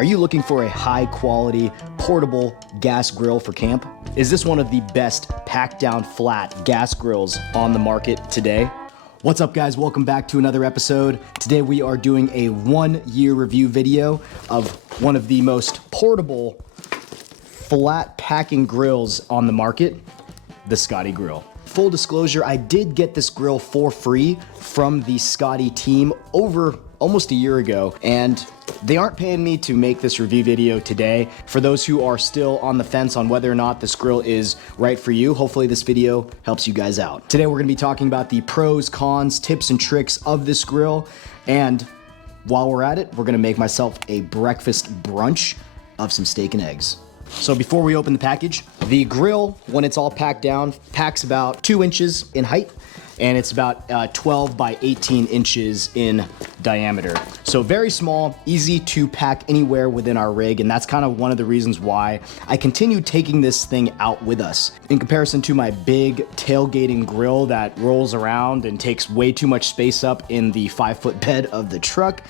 Are you looking for a high quality, portable gas grill for camp? Is this one of the best packed down flat gas grills on the market today? What's up guys, welcome back to another episode. Today we are doing a 1-year review video of one of the most portable flat packing grills on the market, the Skotti Grill. Full disclosure, I did get this grill for free from the Scotty team over almost a year ago, and they aren't paying me to make this review video today. For those who are still on the fence on whether or not this grill is right for you, hopefully this video helps you guys out. Today we're gonna be talking about the pros, cons, tips, and tricks of this grill, and while we're at it, we're gonna make myself a breakfast brunch of some steak and eggs. So before we open the package, the grill, when it's all packed down, packs about 2 inches in height, and it's about 12 by 18 inches in diameter. So very small, easy to pack anywhere within our rig, and that's kind of one of the reasons why I continue taking this thing out with us. In comparison to my big tailgating grill that rolls around and takes way too much space up in the 5-foot bed of the truck,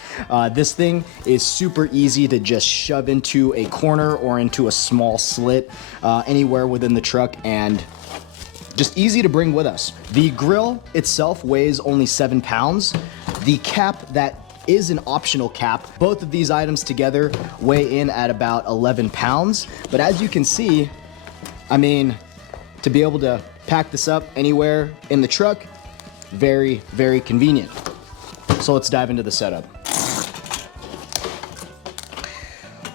this thing is super easy to just shove into a corner or into a small slit anywhere within the truck, and just easy to bring with us. The grill itself weighs only 7 pounds. The cap that is an optional cap, both of these items together weigh in at about 11 pounds. But as you can see, I mean, to be able to pack this up anywhere in the truck, very, very convenient. So let's dive into the setup.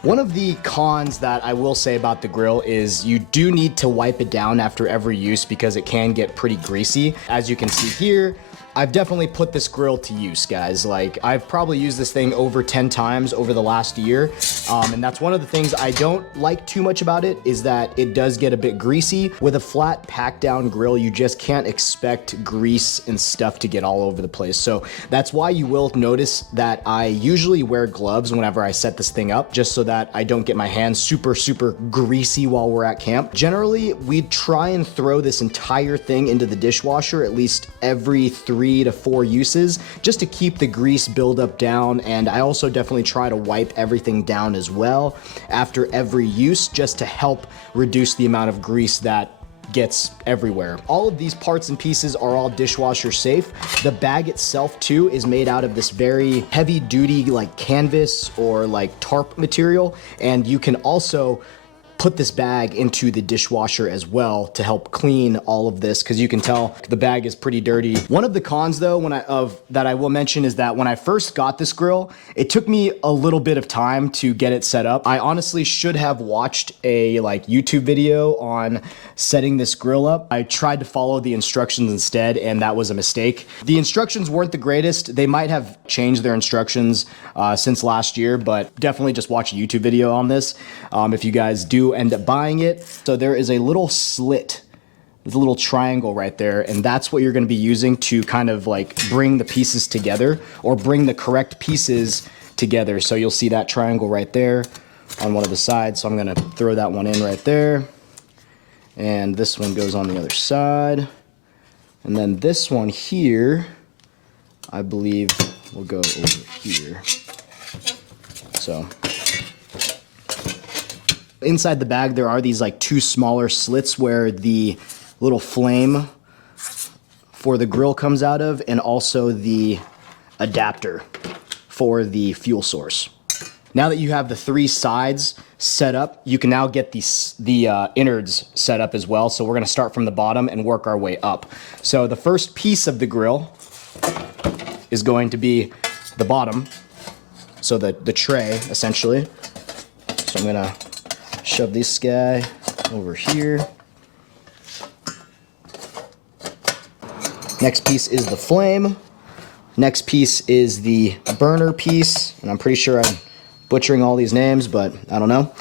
One of the cons that I will say about the grill is you do need to wipe it down after every use because it can get pretty greasy. As you can see here, I've definitely put this grill to use, guys. Like, I've probably used this thing over 10 times over the last year. And that's one of the things I don't like too much about it, is that it does get a bit greasy. With a flat pack down grill, you just can't expect grease and stuff to get all over the place. So that's why you will notice that I usually wear gloves whenever I set this thing up, just so that I don't get my hands super greasy while we're at camp. Generally, we try and throw this entire thing into the dishwasher at least every 3 to 4 uses, just to keep the grease buildup down. And I also definitely try to wipe everything down as well after every use, just to help reduce the amount of grease that gets everywhere. All of these parts and pieces are all dishwasher safe. The bag itself too is made out of this very heavy duty like canvas or like tarp material, and you can also put this bag into the dishwasher as well to help clean all of this, because you can tell the bag is pretty dirty. One of the cons though that I will mention is that when I first got this grill, it took me a little bit of time to get it set up. I honestly should have watched a YouTube video on setting this grill up. I tried to follow the instructions instead, and that was a mistake. The instructions weren't the greatest. They might have changed their instructions since last year, but definitely just watch a YouTube video on this if you guys do end up buying it. So there is a little slit, there's a little triangle right there, and that's what you're going to be using to kind of like bring the pieces together, or bring the correct pieces together. So you'll see that triangle right there on one of the sides. So I'm going to throw that one in right there, and this one goes on the other side, and then this one here I believe will go over here. So inside the bag, there are these like 2 smaller slits where the little flame for the grill comes out of, and also the adapter for the fuel source. Now that you have the 3 sides set up, you can now get the innards set up as well. So we're gonna start from the bottom and work our way up. So the first piece of the grill is going to be the bottom, so the tray essentially. So I'm gonna shove this guy over here. Next piece is the flame. Next piece is the burner piece, and I'm pretty sure I'm butchering all these names, but I don't know.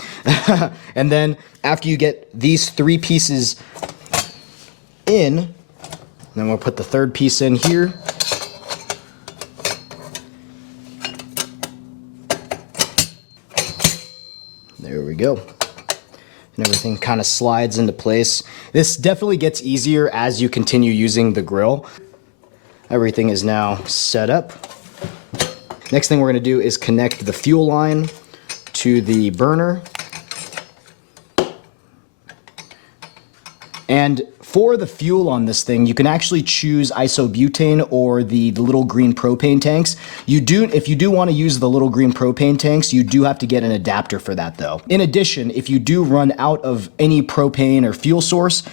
And then after you get these 3 pieces in, then we'll put the 3rd piece in here. There we go. And everything kind of slides into place. This definitely gets easier as you continue using the grill. Everything is now set up. Next thing we're going to do is connect the fuel line to the burner. And for the fuel on this thing, you can actually choose isobutane or the little green propane tanks. If you do want to use the little green propane tanks, you do have to get an adapter for that though. In addition, if you do run out of any propane or fuel source,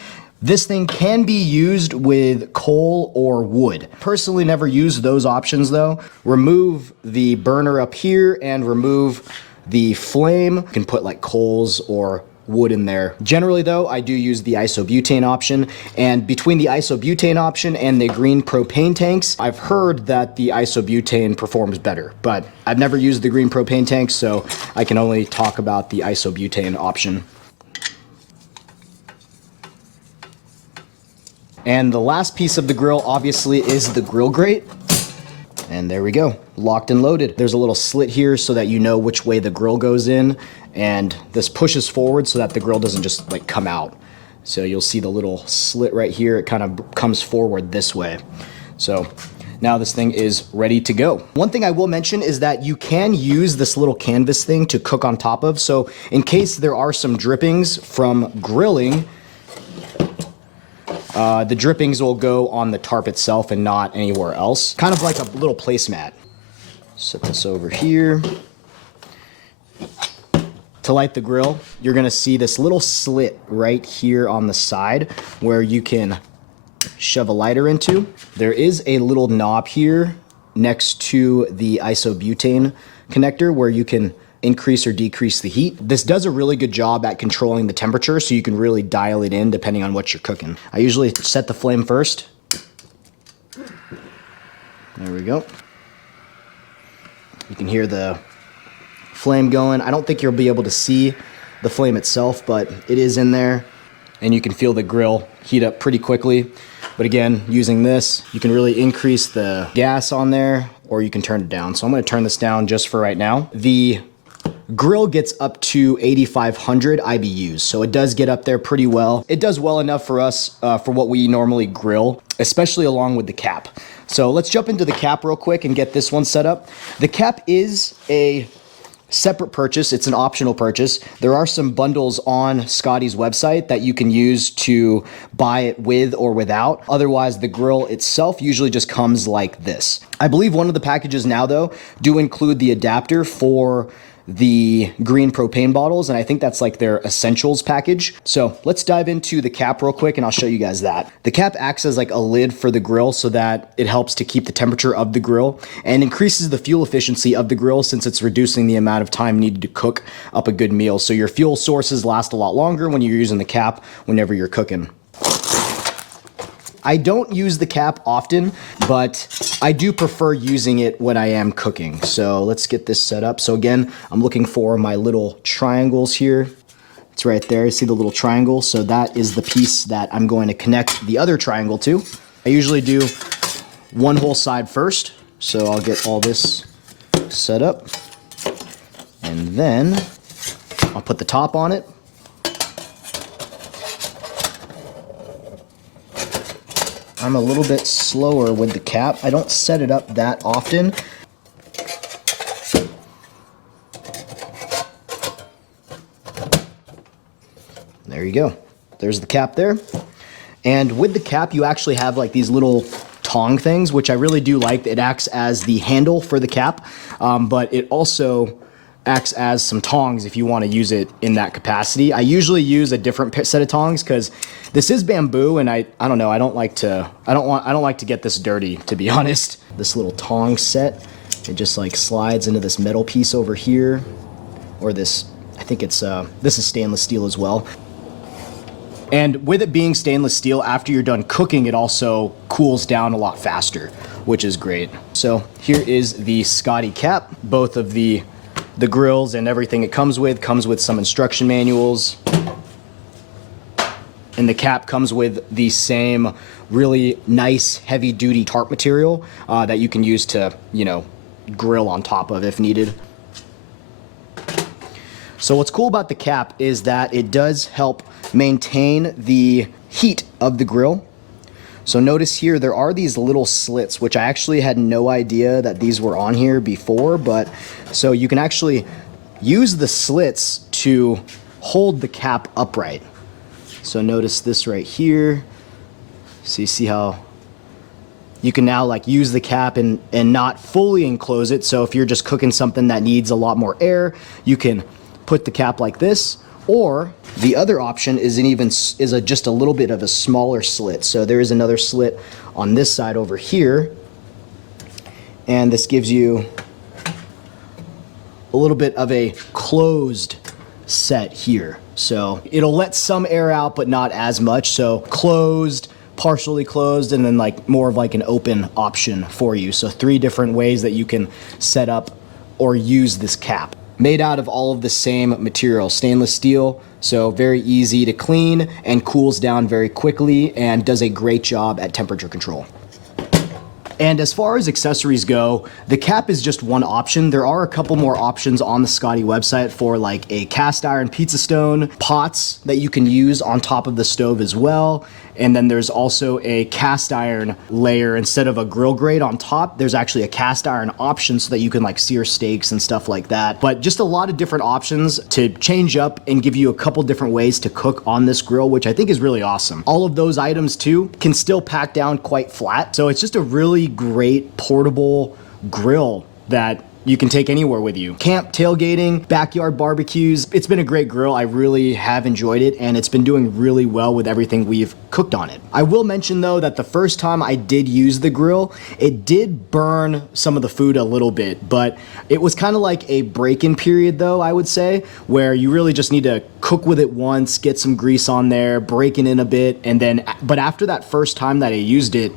this thing can be used with coal or wood. Personally, never used those options though. Remove the burner up here and remove the flame. You can put like coals or wood in there. Generally though, I do use the isobutane option, and between the isobutane option and the green propane tanks, I've heard that the isobutane performs better, but I've never used the green propane tanks, so I can only talk about the isobutane option. And the last piece of the grill obviously is the grill grate. And there we go, locked and loaded. There's a little slit here so that you know which way the grill goes in, and this pushes forward so that the grill doesn't just like come out. So you'll see the little slit right here, it kind of comes forward this way. So now this thing is ready to go. One thing I will mention is that you can use this little canvas thing to cook on top of. So in case there are some drippings from grilling, the drippings will go on the tarp itself and not anywhere else. Kind of like a little placemat. Set this over here. To light the grill, you're gonna see this little slit right here on the side where you can shove a lighter into. There is a little knob here next to the isobutane connector where you can increase or decrease the heat. This does a really good job at controlling the temperature, so you can really dial it in depending on what you're cooking. I usually set the flame first. There we go. You can hear the flame going. I don't think you'll be able to see the flame itself, but it is in there, and you can feel the grill heat up pretty quickly. But again, using this, you can really increase the gas on there, or you can turn it down. So I'm gonna turn this down just for right now. The grill gets up to 8,500 IBUs, so it does get up there pretty well. It does well enough for us for what we normally grill, especially along with the cap. So let's jump into the cap real quick and get this one set up. The cap is a separate purchase. It's an optional purchase. There are some bundles on Scotty's website that you can use to buy it with or without. Otherwise, the grill itself usually just comes like this. I believe one of the packages now though do include the adapter for the green propane bottles, and I think that's like their essentials package. So let's dive into the cap real quick and I'll show you guys that. The cap acts as like a lid for the grill so that it helps to keep the temperature of the grill and increases the fuel efficiency of the grill, since it's reducing the amount of time needed to cook up a good meal. So your fuel sources last a lot longer when you're using the cap whenever you're cooking. I don't use the cap often, but I do prefer using it when I am cooking. So let's get this set up. So again, I'm looking for my little triangles here. It's right there. You see the little triangle? So that is the piece that I'm going to connect the other triangle to. I usually do one whole side first. So I'll get all this set up, and then I'll put the top on it. I'm a little bit slower with the cap. I don't set it up that often. There you go. There's the cap there. And with the cap, you actually have like these little tong things, which I really do like. It acts as the handle for the cap, but it also acts as some tongs if you want to use it in that capacity. I usually use a different set of tongs because this is bamboo, and I don't know, I don't like to get this dirty, to be honest. This little tong set, it just like slides into this metal piece over here, or this, I think it's this is stainless steel as well. And with it being stainless steel, after you're done cooking, it also cools down a lot faster, which is great. So here is the Scotty cap. Both of the grills and everything it comes with some instruction manuals. And the cap comes with the same really nice heavy duty tarp material that you can use to, you know, grill on top of if needed. So what's cool about the cap is that it does help maintain the heat of the grill. So notice here, there are these little slits, which I actually had no idea that these were on here before, but so you can actually use the slits to hold the cap upright. So notice this right here. So you see how you can now like use the cap and not fully enclose it. So if you're just cooking something that needs a lot more air, you can put the cap like this. Or the other option is just a little bit of a smaller slit. So there is another slit on this side over here. And this gives you a little bit of a closed set here. So it'll let some air out, but not as much. So closed, partially closed, and then like more of like an open option for you. So 3 different ways that you can set up or use this cap. Made out of all of the same material, stainless steel, so very easy to clean and cools down very quickly and does a great job at temperature control. And as far as accessories go, the cap is just one option. There are a couple more options on the Skotti website for like a cast iron pizza stone, pots that you can use on top of the stove as well. And then there's also a cast iron layer instead of a grill grate on top. There's actually a cast iron option so that you can like sear steaks and stuff like that. But just a lot of different options to change up and give you a couple different ways to cook on this grill, which I think is really awesome. All of those items too can still pack down quite flat. So it's just a really great portable grill that you can take anywhere with you. Camp, tailgating, backyard barbecues. It's been a great grill. I really have enjoyed it, and it's been doing really well with everything we've cooked on it. I will mention though that the first time I did use the grill, it did burn some of the food a little bit, but it was kind of like a break-in period though, I would say, where you really just need to cook with it once, get some grease on there, break it in a bit, and then, but after that first time that I used it,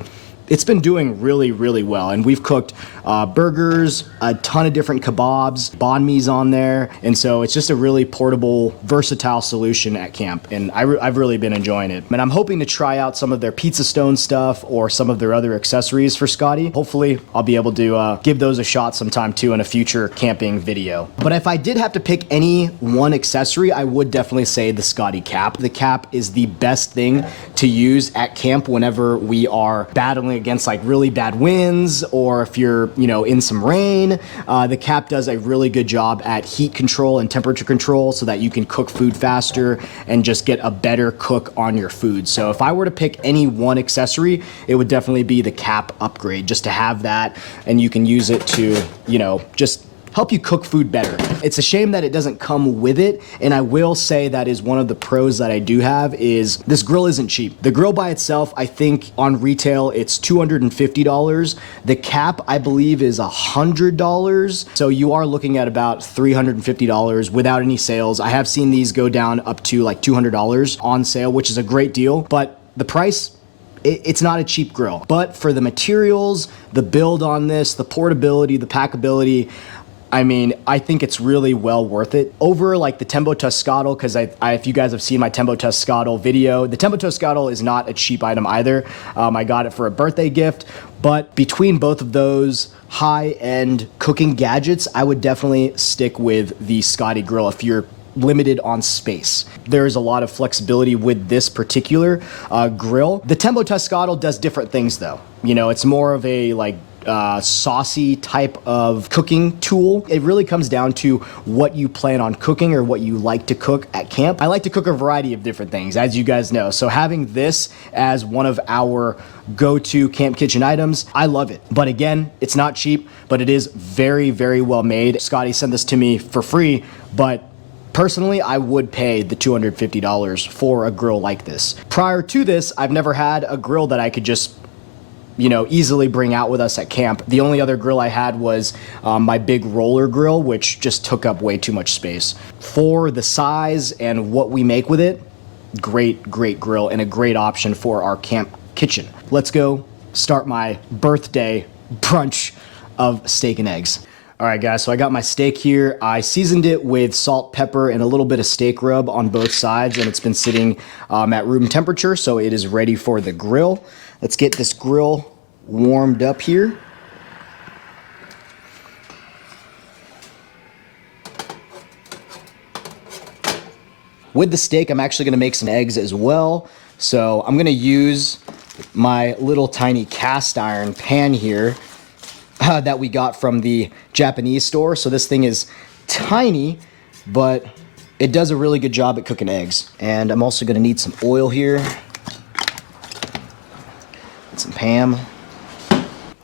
it's been doing really, really well. And we've cooked burgers, a ton of different kebabs, banh mi's on there. And so it's just a really portable, versatile solution at camp. And I've really been enjoying it. And I'm hoping to try out some of their pizza stone stuff or some of their other accessories for Scotty. Hopefully I'll be able to give those a shot sometime too in a future camping video. But if I did have to pick any one accessory, I would definitely say the Scotty cap. The cap is the best thing to use at camp whenever we are battling against like really bad winds, or if you're, you know, in some rain. The cap does a really good job at heat control and temperature control so that you can cook food faster and just get a better cook on your food. So if I were to pick any one accessory, it would definitely be the cap upgrade, just to have that, and you can use it to, you know, just help you cook food better. It's a shame that it doesn't come with it, and I will say that is one of the pros that I do have is this grill isn't cheap. The grill by itself, I think on retail, it's $250. The cap, I believe, is $100. So you are looking at about $350 without any sales. I have seen these go down up to like $200 on sale, which is a great deal, but the price, it's not a cheap grill. But for the materials, the build on this, the portability, the packability, I mean, I think it's really well worth it. Over like the Tembo Toscado, because if you guys have seen my Tembo Toscado video, the Tembo Toscado is not a cheap item either. I got it for a birthday gift, but between both of those high-end cooking gadgets, I would definitely stick with the Scotty grill if you're limited on space. There's a lot of flexibility with this particular grill. The Tembo Toscado does different things though. You know, it's more of a like saucy type of cooking tool. It really comes down to what you plan on cooking or what you like to cook at camp. I like to cook a variety of different things, as you guys know. So having this as one of our go-to camp kitchen items, I love it. But again, it's not cheap, but it is very, very well made. Scotty sent this to me for free, but personally, I would pay the $250 for a grill like this. Prior to this, I've never had a grill that I could just, you know, easily bring out with us at camp. The only other grill I had was my big roller grill, which just took up way too much space. For the size and what we make with it, great, great grill and a great option for our camp kitchen. Let's go start my birthday brunch of steak and eggs. All right, guys, so I got my steak here. I seasoned it with salt, pepper, and a little bit of steak rub on both sides, and it's been sitting at room temperature, so it is ready for the grill. Let's get this grill warmed up here. With the steak, I'm actually gonna make some eggs as well. So I'm gonna use my little tiny cast iron pan here that we got from the Japanese store. So this thing is tiny, but it does a really good job at cooking eggs. And I'm also gonna need some oil here. And some Pam.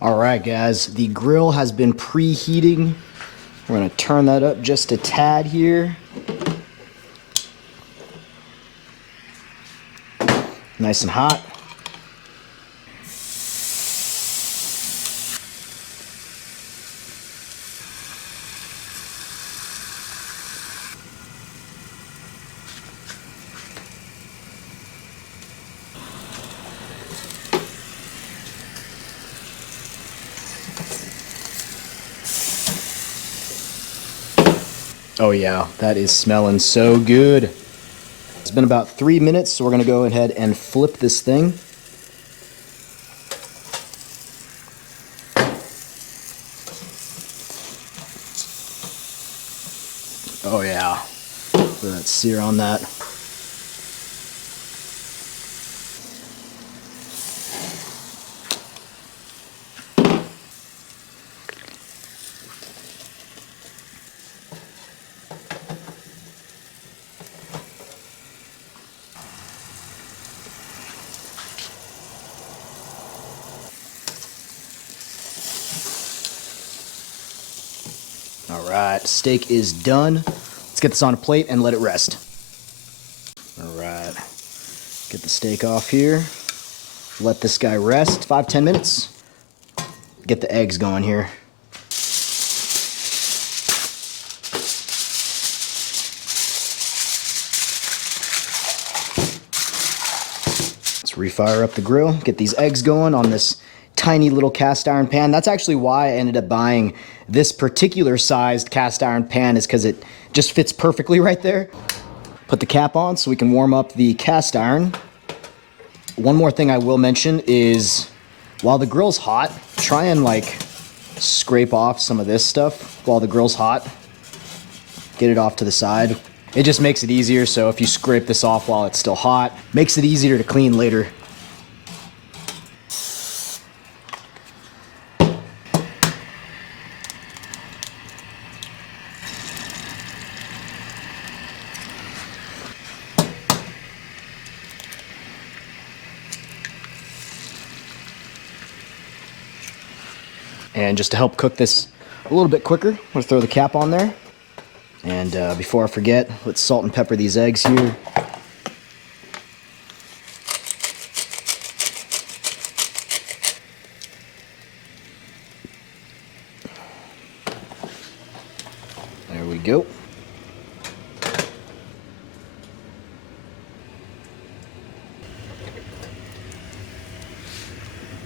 All right, guys, the grill has been preheating. We're gonna turn that up just a tad here. Nice and hot. Oh yeah, that is smelling so good. It's been about 3 minutes, so we're gonna go ahead and flip this thing. Oh yeah, look at that sear on that. All right, steak is done. Let's get this on a plate and let it rest. All right, get the steak off here. Let this guy rest 5-10 minutes. Get the eggs going here. Let's refire up the grill, get these eggs going on this tiny little cast iron pan. That's actually why I ended up buying this particular sized cast iron pan, is because it just fits perfectly right there. Put the cap on so we can warm up the cast iron. One more thing I will mention is while the grill's hot, try and like scrape off some of this stuff while the grill's hot. Get it off to the side. It just makes it easier, so if you scrape this off while it's still hot, makes it easier to clean later. And just to help cook this a little bit quicker, I'm gonna throw the cap on there. And before I forget, let's salt and pepper these eggs here. There we go.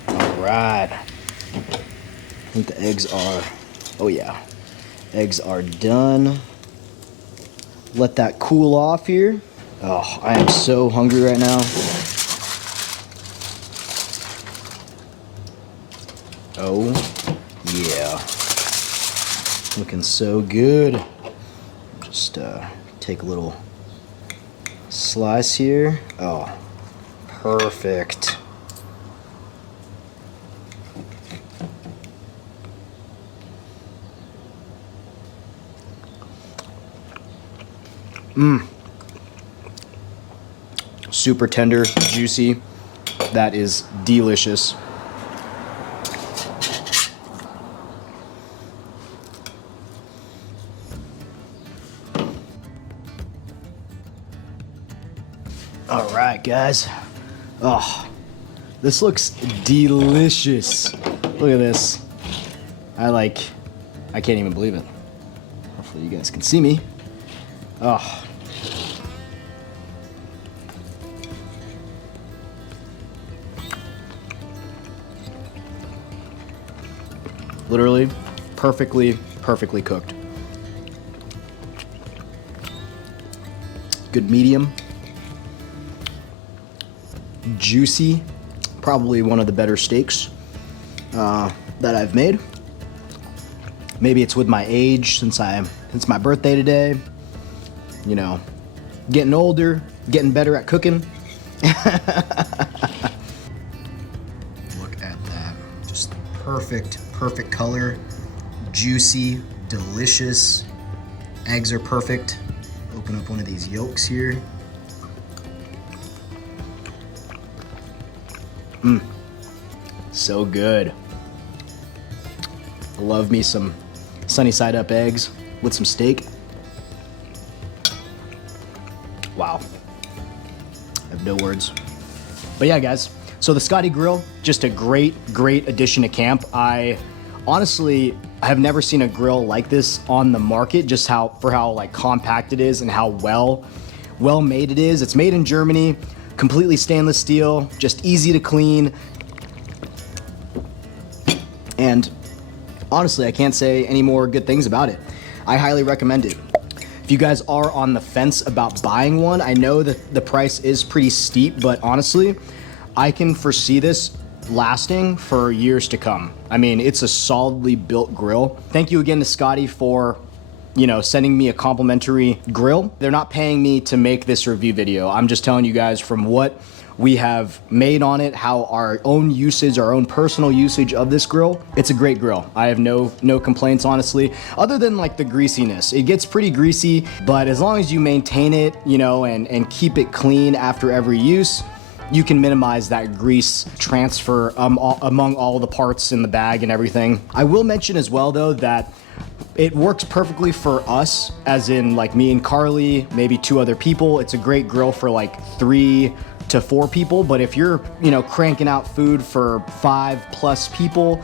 All right. I think the eggs are, oh yeah, eggs are done. Let that cool off here. Oh, I am so hungry right now. Oh yeah, looking so good. Just take a little slice here. Oh, perfect. Super tender, juicy. That is delicious. All right, guys. Oh, this looks delicious. Look at this. I can't even believe it. Hopefully you guys can see me. Oh. Literally perfectly cooked. Good medium. Juicy. Probably one of the better steaks that I've made. Maybe it's with my age, since it's my birthday today. You know, getting older, getting better at cooking. Look at that. Just perfect color. Juicy, delicious. Eggs are perfect. Open up one of these yolks here. So good. I love me some sunny side up eggs with some steak. Wow. I have no words. But yeah, guys, so the Skotti Grill, just a great addition to camp. I honestly have never seen a grill like this on the market, just for how like compact it is and how well made it is. It's made in Germany, completely stainless steel, just easy to clean. And honestly, I can't say any more good things about it. I highly recommend it. If you guys are on the fence about buying one, I know that the price is pretty steep, but honestly, I can foresee this lasting for years to come. I mean, it's a solidly built grill. Thank you again to Scotty for, you know, sending me a complimentary grill. They're not paying me to make this review video. I'm just telling you guys from what we have made on it, how our own usage, our own personal usage of this grill. It's a great grill. I have no complaints, honestly, other than like the greasiness. It gets pretty greasy, but as long as you maintain it, you know, and keep it clean after every use, you can minimize that grease transfer among all the parts in the bag and everything. I will mention as well though that it works perfectly for us, as in like me and Carly, maybe 2 other people. It's a great grill for like 3 to 4 people, but if you're, you know, cranking out food for 5+ people,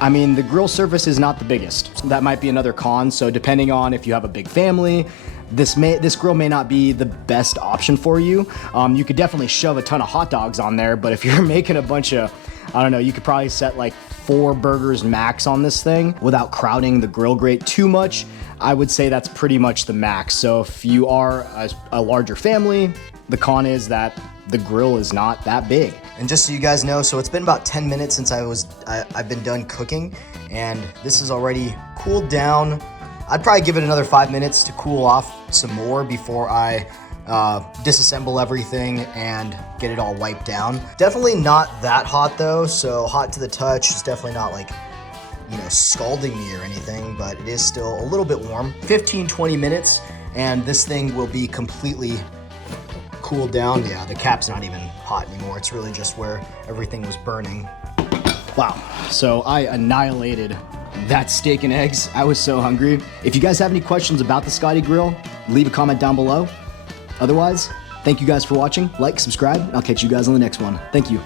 I mean, the grill surface is not the biggest. That might be another con. So depending on if you have a big family, this grill may not be the best option for you. You could definitely shove a ton of hot dogs on there, but if you're making a bunch of, I don't know, you could probably set like 4 burgers max on this thing without crowding the grill grate too much. I would say that's pretty much the max. So if you are a larger family, the con is that the grill is not that big. And just so you guys know, so it's been about 10 minutes since I've been done cooking, and this is already cooled down. I'd probably give it another 5 minutes to cool off some more before I disassemble everything and get it all wiped down. Definitely not that hot though, so hot to the touch. It's definitely not like, you know, scalding me or anything, but it is still a little bit warm. 15-20 minutes and this thing will be completely cooled down. Yeah, the cap's not even hot anymore. It's really just where everything was burning. Wow, so I annihilated that steak and eggs. I was so hungry. If you guys have any questions about the Skotti Grill, leave a comment down below. Otherwise, thank you guys for watching. Like, subscribe, and I'll catch you guys on the next one. Thank you.